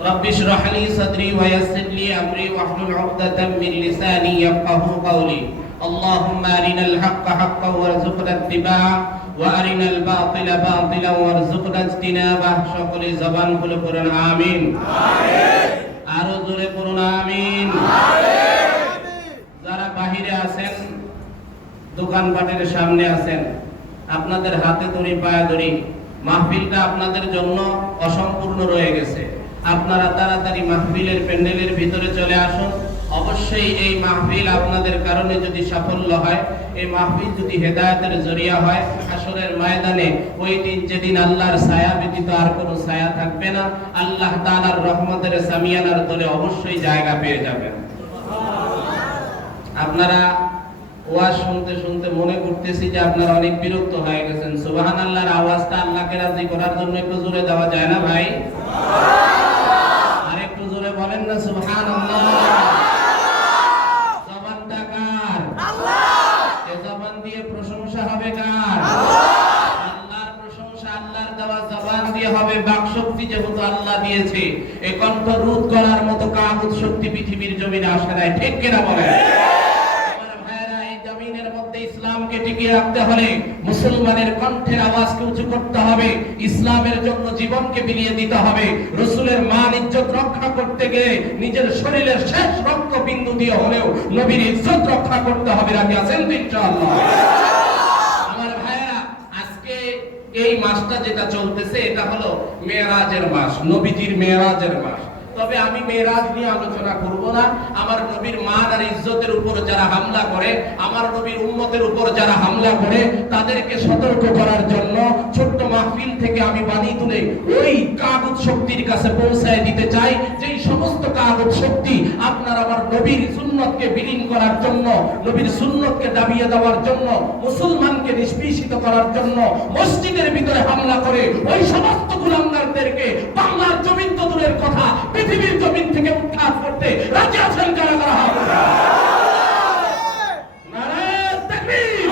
رب اشرح لي صدري ويسر لي أمري واحلل عقدة من لساني يفقهوا قولي اللهم أرنا الحق حقا وارزقنا اتباعه وأرنا الباطل باطلا وارزقنا اجتنابه সকলে জবান খুলে পড়ুন আমিন আমিন আরো জোরে পড়ুন আমিন আমিন যারা বাহিরে আছেন দোকানপাটের সামনে আছেন আপনাদের হাতে ধরি পায়ে ধরি মাহফিলটা আপনাদের জন্য অসম্পূর্ণ রয়ে গেছে আপনারা তাড়াতাড়ি মাহফিলের প্যান্ডেলের ভিতরে চলে আসুন অবশ্যই এই মাহফিল আপনাদের কারণে যদি সাফল্য হয় এই মাহফিল যদি হেদায়েতের জরিয়া হয় হাশরের ময়দানে ওই দিন যেদিন আল্লাহর ছায়া ব্যতীত আর কোনো ছায়া থাকবে না আল্লাহ তাআলার রহমতের সামিয়ানার তলে অবশ্যই জায়গা পেয়ে যাবেন আপনারা ওয়াজ শুনতে শুনতে মনে করতেছি যে আপনারা অনেক বিরক্ত হয়ে গেছেন সুবহানাল্লাহর আওয়াজটা আল্লাহকে রাজি করার জন্য একটু জোরে দেওয়া যায় না ভাই আর একটু জোরে বলেন না সুবহানাল্লাহ জবানটা কার আল্লাহ এই জবান দিয়ে প্রশংসা হবে কার আল্লাহ আল্লাহর প্রশংসা আল্লাহর দেওয়া জবান দিয়ে হবে বাক শক্তি যেহেতু আল্লাহ দিয়েছে এই কণ্ঠ রোধ করার মতো কাগুজ শক্তি পৃথিবীর জমিনে আসে নাই ঠিক কিনা বলেন ইসলামকে টিকিয়ে রাখতে হলে মুসলমানের কণ্ঠের আওয়াজকে উঁচু করতে হবে ইসলামের জন্য জীবনকে বিলিয়ে দিতে হবে রাসূলের মান ইজ্জত রক্ষা করতে গেলে নিজের শরীরের শেষ রক্ত বিন্দু দিয়ে হলেও নবীর ইজ্জত রক্ষা করতে হবে রাজি আছেন তো ইনশাআল্লাহ আমার ভাইরা আজকে এই মাসটা যেটা চলতেছে এটা হলো মেরাজের মাস নবীজির মেরাজের মাস তবে আমি মেরাজ নিয়ে আলোচনা করব না আমার নবীর মান আর ইজ্জতের উপর যারা হামলা করে আমার নবীর উম্মতের উপর যারা হামলা করে তাদেরকে সতর্ক করার জন্য ছোট্ট মাহফিল থেকে আমি বাণী তুলে ওই কাগুজ শক্তির কাছে পৌঁছায় দিতে চাই যেই সমস্ত কাগুজ শক্তি আপনার আমার নবীর সুন্নতকে বিলীন করার জন্য নবীর সুন্নতকে দাবিয়ে দেওয়ার জন্য মুসলমানকে নিষ্পেষিত করার জন্য মসজিদের ভিতরে হামলা করে ওই সমস্ত গোলামদেরকে বাংলার জমিন তো দূরের কথা পৃথিবীর জমিন থেকে উৎখাত করতে রাজি আছেন কারা কারা হাত নারে তাকবীর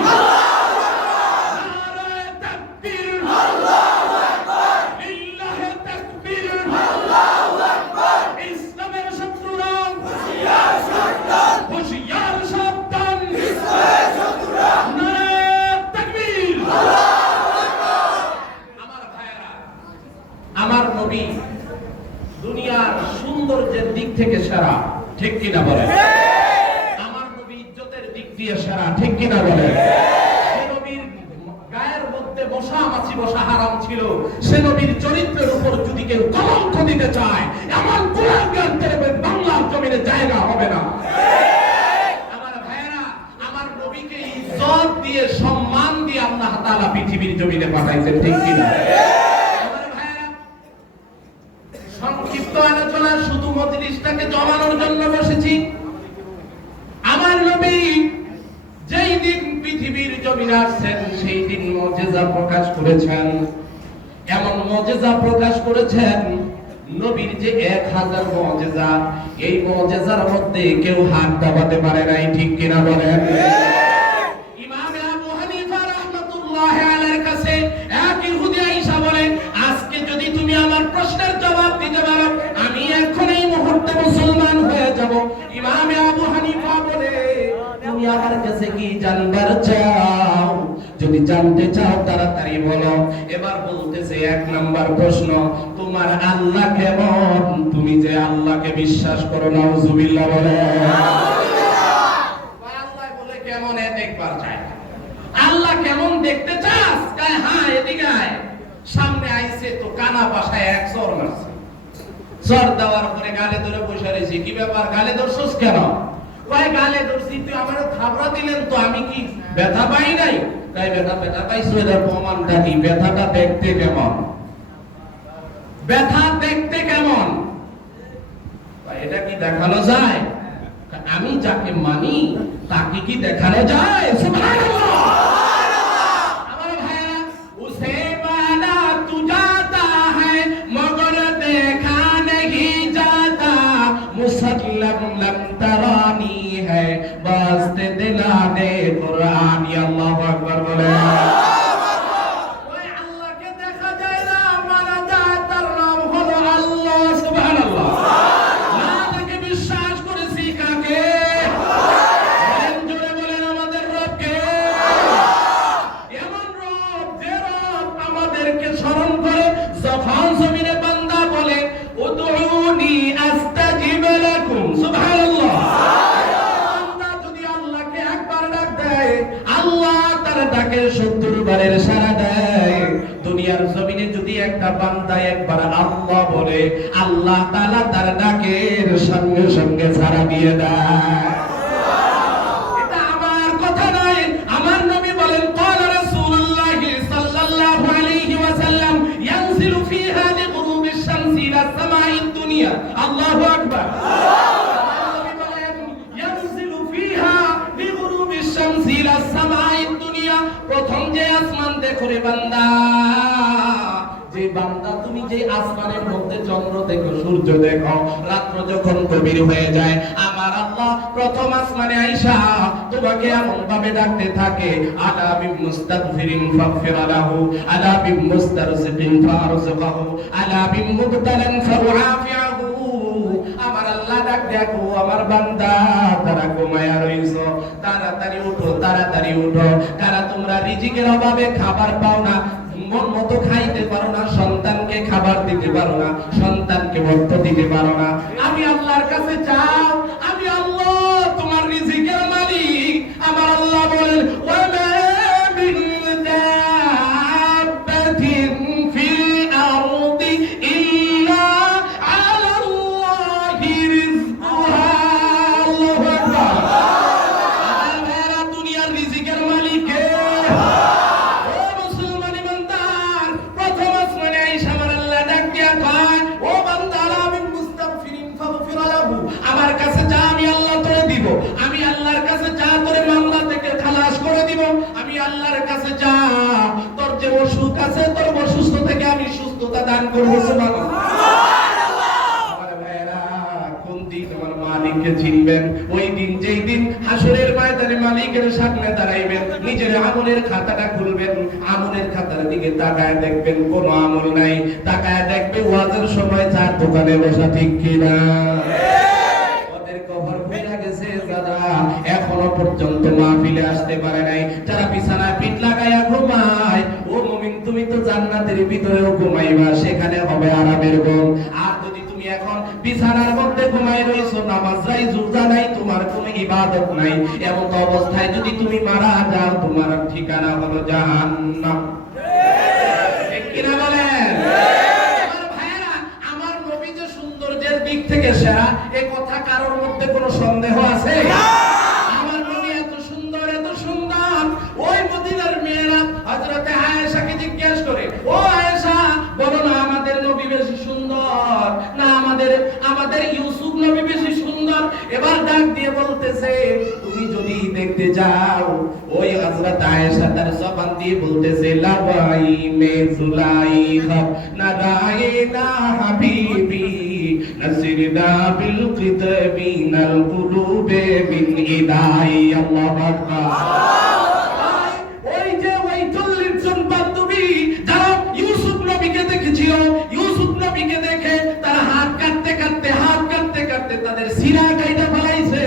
নারে তাকবীর আল্লাহু আকবার লিল্লাহি তাকবীর আল্লাহু আকবার ইসলামের শত্রুরা হুঁশিয়ার সাবধান হুঁশিয়ার সাবধান ইসলামের শত্রুরা নারে তাকবীর আল্লাহু আকবার আমার ভাইরা আমার নবী দুনিয়ার সৌন্দর্যের দিক থেকে সেরা ঠিক কিনা বলেন আমার নবী ইজ্জতের দিক দিয়ে সেরা ঠিক কিনা বলেন সে নবীর গায়ের মধ্যে মশা মাছি বসা হারাম ছিল সে নবীর চরিত্রের উপর যদি কেউ কলঙ্ক দিতে চায় এমন কুলাঙ্গারদের বাংলার জমিনে জায়গা হবে না আমার ভাইরা আমার নবীকে ইজ্জত দিয়ে সম্মান দিয়ে আল্লাহ তাআলা পৃথিবীর জমিনে পাঠাইছেন ঠিক কিনা সংক্ষিপ্ত আলোচনা শুধু মজলিসটাকে জমানোর জন্য বসেছি আমার নবী যেই দিন পৃথিবীর জমিনে আসছেন সেই দিন মুজিজা প্রকাশ করেছেন এমন মুজিজা প্রকাশ করেছেন নবীর যে 1000 মুজিজা এই মুজিজার মধ্যে কেউ হাত দাবাতে পারে নাই ঠিক কিনা বলেন ইমাম আবু হানিফা রাহমাতুল্লাহি আলাইহির কাছে এক ইহুদি আয়েশা বলেন আজকে যদি তুমি আমার প্রশ্নের জবাব দিতে পারো আমি এখন এই মুহূর্তে মুসলমান হয়ে যাব ইমাম আবু হানিফা বলে তুমি আমার কাছে কি জানবার চাও যদি জানতে চাও তাড়াতাড়ি বলো এবার বলতেছে এক নাম্বার প্রশ্ন তোমার আল্লাহ কেমন তুমি যে আল্লাহকে বিশ্বাস করো নাউজুবিল্লাহ বলে আল্লাহ বলে কেমন দেখবার চাই আল্লাহ কেমন দেখতে চাস কয় হ্যাঁ এদিকে আয় সামনে আইছে তো কানা ভাষায় এক চর মারছে চর দেওয়ার পরে গালে ধরে বসে রয়েছে কি ব্যাপার গালে ধরছস কেন কয় গালে ধরছি তুই আমারে থাবড়া দিলেন তো আমি কি ব্যথা পাই নাই তাই ব্যথা পাইছো এর প্রমাণটা কি ব্যথাটা দেখতে কেমন ব্যথা দেখতে কেমন এটা কি দেখানো যায় আমি যাকে মানি তাকে কি দেখানো যায় সুবহানাল্লাহ আমার ভাইরা উসে বানা তু জাতা হ্যায় মগর দেখা नहीं जाता मुसल्लम लम तरानी है वास्ते दिलाने कुरान या अल्लाहु अकबर बोले ওই আল্লাহকে দেখা যায় না মানা যায় তার নাম হলো আল্লাহ সুবহানাল্লাহ আল্লাহ তাআলা তার ডাকের সঙ্গে সঙ্গে সাড়া দিয়ে দেয়। এটা আমার কথা নয়, আমার নবী বলেন ক্বালা রাসূলুল্লাহ সাল্লাল্লাহু আলাইহি ওয়াসাল্লাম ইয়ানজিলু ফিহা লিগুরুবিশ শামসি ইলা সামাঈদ দুনিয়া। আল্লাহু আকবার। নবী বলেন ইয়ানজিলু ফিহা লিগুরুবিশ শামসি ইলা সামাঈদ দুনিয়া। প্রথম যে আসমান দেখো রে বান্দা, যে বান্দা তুমি যে আসমানের মধ্যে চন্দ্র দেখো, সূর্য দেখো, রাত্র যখন গভীর হয়ে যায়, আমার আল্লাহ প্রথম আসমানে আইসা তোমাকে এমন ভাবে ডাকতে থাকে, আলা বিম মুস্তাগফিরিন ফাগফির লাহু, আলা বিম মুস্তারজিকিন ফারজুকহু, আলা বিম মুবতালান ফাউআফিহু। আমার আল্লাহ ডাক দেখো, আমার বান্দা তারা ঘুমায়া রইছো, তাড়াতাড়ি উঠো, তাড়াতাড়ি উঠো। কারা তোমরা রিজিকের অভাবে খাবার পাও না, মন মতো খাইতে পারো না, সন্তানকে খাবার দিতে পারো না, সন্তানকে অর্থ দিতে পারো না, আমি আল্লাহর কাছে চাও, আমি আল্লাহ তোমার রিজিকের মালিক। আমার আল্লাহ বলেন ওয়া মা মিন দাব্বাতিন ফিল আরদি ইল্লা আলাল্লাহি রিজকুহা। আল্লাহু আকবার। আমার দুনিয়ার রিজিকের মালিক কে? আমার কাছে যা, আমি আল্লাহ তোরে দিব। আমি আল্লাহর কাছে যা, তোরে মামলা থেকে খালাস করে দিব। আমি আল্লাহর কাছে যা, তোর যে অসুখ আছে, তোর অসুস্থ থেকে আমি সুস্থতা দান করব। সুবহানাল্লাহ। আমার ভাইরা, কোন দিন আমার মালিককে চিনবেন? ওই দিন, যেই দিন হাসরের ময়দানে মালিকের সামনে দাঁড়াইবেন, নিজের আমলের খাতাটা খুলবেন, আমলের খাতার দিকে তাকায় দেখবেন কোনো আমল নাই, তাকায় দেখবে ওয়াজের সময় চার দোকানে বসা, ঠিক কিনা? এখনো পর্যন্ত মাহফিলে আসতে পারে নাই, যারা বিছানায় পিঠ লাগাইয়া ঘুমায়, ও মুমিন তুমি তো জান্নাতের ভিতরেও ঘুমাইবা, সেখানে হবে আরামের ঘুম। আর যদি তুমি এখন বিছানার মধ্যে ঘুমাই রইছো, নামাজ নাই, রোজা নাই, তোমার কোনো ইবাদত নাই, এমন অবস্থায় যদি তুমি মারা যাও, তোমার ঠিকানা হলো জাহান্নাম। ঠিক কিনা বলেন? আমার ভাইরা, আমার নবী যে সৌন্দর্যের দিক থেকে সেরা, এই কথা কারোর মধ্যে কোনো সন্দেহ আছে? আমার নবী এত সুন্দর, এত সুন্দর। ওই মদিনার মেয়েরা হযরতে আয়েশাকে জিজ্ঞেস করে, ও আয়েশা, বলো না আমাদের নবী বেশি সুন্দর না আমাদের ইউসুফ নবী বেশি সুন্দর? এবার ডাক দিয়ে বলতেছে, তুমি যদি দেখতে যাও, ওই হযরত আয়েশা তার জবান দিয়ে বলতেছে, লাবাই মে জুলাইখা নারায়না হাবিবি নাসিরদা বিল কিতাবিনাল কুলুবে মিন ইদাই। আল্লাহু আকবার। ওই যে ওই 40 জন বান্ধবী যারা ইউসুফ নবীকে দেখেছিল, ইউসুফ নবীকে দেখে তারা হাত কাটতে কাটতে তাদের সিনা কাইটা ফেলাইছে।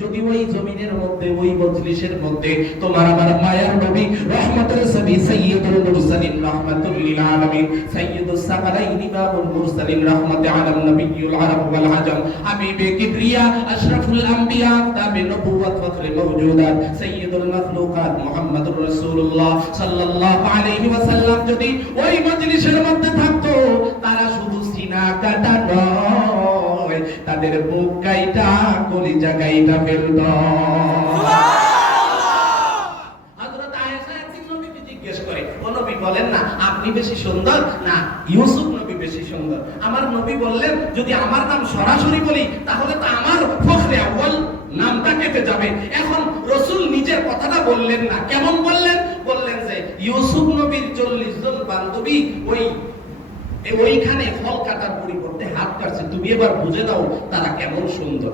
যদি ওই জমিনের মধ্যে, ওই মজলিসের মধ্যে তোমার আমার মায়ার নবী রহমতের নবী সাইয়্যিদুল মুরসালিন রাহমাতুল লিল আলামিন, সাইয়্যিদুস সাকালাইন ইমামুল মুরসালিন রাহমাতুল আলাম নবিয়্যুল আরব ওয়াল আজম, হাবিবে কিবরিয়া আশরাফুল আম্বিয়া তাবে নবুওয়াত ফাখরে মাওজুদাত সাইয়্যিদুল মাখলুকাত মুহাম্মাদুর রাসূলুল্লাহ সাল্লাল্লাহু আলাইহি ওয়াসাল্লাম যদি ওই মজলিসের মধ্যে থাকতো, তারা শুধু সিনা কাটা নয়, তাদের বুক কাইটা, কলিজা কাইটা ফেলত। হযরত আয়েশা একদিন নবীকে জিজ্ঞেস করে, ও নবী বলেন না আপনি বেশি সুন্দর না ইউসুফ নবী বেশি সুন্দর? আমার নবী বললেন, যদি আমার নাম সরাসরি বলি তাহলে তো আমার ফখরে আউয়াল নামটা কেটে যাবে। এখন রাসূল নিজের কথাটা বললেন না, কেমন বললেন? বললেন যে ইউসুফ নবীর 40 জন বান্ধবী ওইখানে ফল কাটার পরিবর্তে হাত কাটছে, তুমি এবার বুঝে দাও তারা কেমন সুন্দর।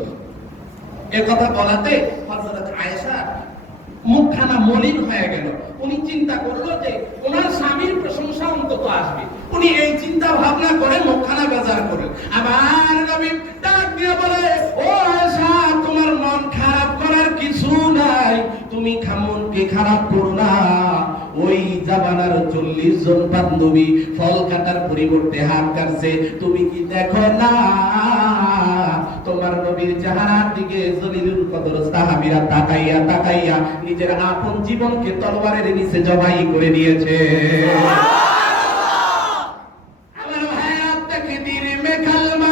এ কথা বলাতে হযরত আয়েশা মুখখানা মলিন হয়ে গেল। উনি চিন্তা করলো যে ওনার স্বামীর প্রশংসা অন্তত আসবে, উনি এই চিন্তা ভাবনা করে মুখখানা বেজার করেন। আমার নবী ডাক দিয়ে বলে, ও আয়েশা, তোমার মন খারাপ করার কিছু নাই, তুমি মনকে খারাপ করো না। ওই জামানার 40 জন বান্ধবী ফল কাটার পরিবর্তে হাত কাটছে, তুমি কি দেখো না তোমার নবীর চেহারার দিকে জলিলুল কদর সাহাবীরা তাকাইয়া নিজের আপন জীবনকে তরবারের নিচে জবাই করে দিয়েছে। আমার ভাইয়া তাকদীর মে কালমা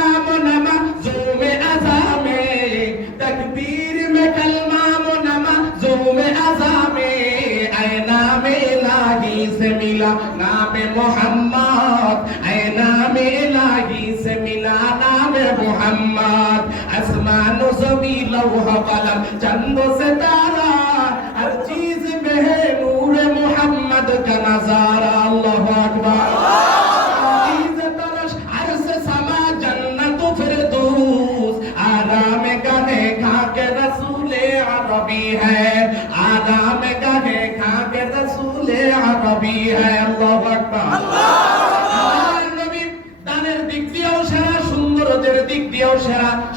নূরে মুহাম্মদ আসমান ও জমিন লৌহ কলম চাঁদ ও সিতারা हर चीज में है नूर मोहम्मद का नजारा अल्लाह अकबर आराम गाहे खा के रसूले अरबी है आराम गाहे खा के रसूले अरबी है अल्लाह अकबर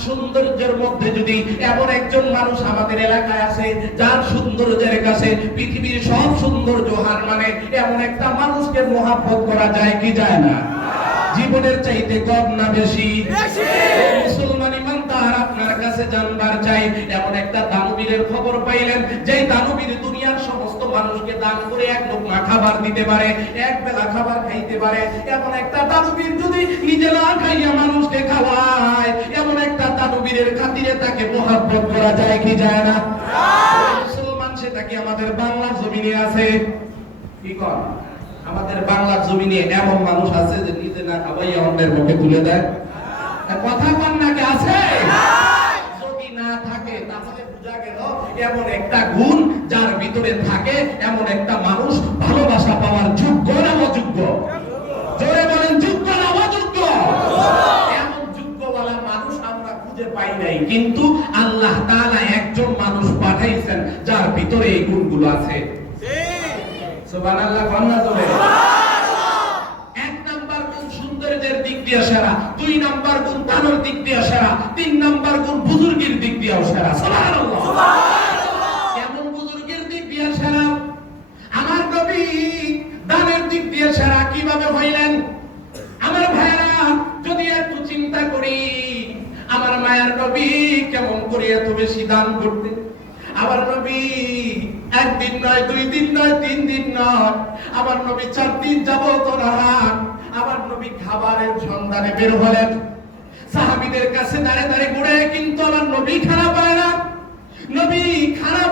সৌন্দর্যের মধ্যে যদি এমন একজন মানুষ আমাদের এলাকায় আছে যার সৌন্দর্যের কাছে পৃথিবীর সব সৌন্দর্য হার মানে এমন একটা মানুষকে মহব্বত করা যায় কি যায় না? জীবনের চাইতে কম না বেশি? মুসলমান ইমানদার আপনার কাছে জানবার চাই এমন একটা দানবীরের খবর পাইলেন যে দানবীর দুনিয়ার সমস্ত মানুষকে দান করে এক লোকমা খাবার দিতে পারে, এক বেলা খাবার খাইতে পারে। এমন একটা দানবীর যদি নিজে না খাইয়া মানুষকে খাওয়ায় এমন একটা দানবীরের খাতিরে তাকে মহব্বত করা যায় কি যায় না? মুসলমান সেটা কি আমাদের বাংলার জমিনে আছে? কি কর আমাদের বাংলার জমিনে এমন মানুষ আছে যে নিজে না খাওয়াইয়া অন্যের মুখে তুলে দেয়? কথা কন নাকি আছে? যদি না থাকে তাহলে বুঝা গেল এমন একটা গুণ যার ভিতরে থাকে এমন একটা মানুষ ভালোবাসা পাওয়ার যোগ্য না অযোগ্য? জোরে বলেন যোগ্য না অযোগ্য? এমন যোগ্যওয়ালা মানুষ আমরা খুঁজে পাই নাই, কিন্তু আল্লাহ তাআলা একজন মানুষ পাঠাইছেন যার ভিতরে এই গুণগুলো আছে। সুবহানাল্লাহ কন্না জোরে। এক নাম্বার গুণ সৌন্দর্যের দিক দিয়ে সেরা, দুই নাম্বার গুণ দানের দিক দিয়ে সেরা, তিন নাম্বার গুণ বুজুর্গের দিক দিয়ে সেরা। সুবহানাল্লাহ সুবহানাল্লাহ। কেমন বুজুর্গের দিক দিয়ে সেরা? আমার নবী দানের দিক দিয়ে সেরা কিভাবে হইলেন? আমার ভাইরা যদি একটু চিন্তা করি আমার মায়ের নবী কেমন করে এত বেশি দান করতেন। আমার নবী একদিন নয়, দুই দিন নয়, তিন দিন নয়, আমার নবী 4 দিন যাবত অনাহার। আমার নবী খাবারের সন্ধানে বের হলেন, সাহাবীদের কাছে দাঁড়ে দাঁড়ে ঘুরে, কিন্তু আমার নবী খানা পায় না। নবী খানা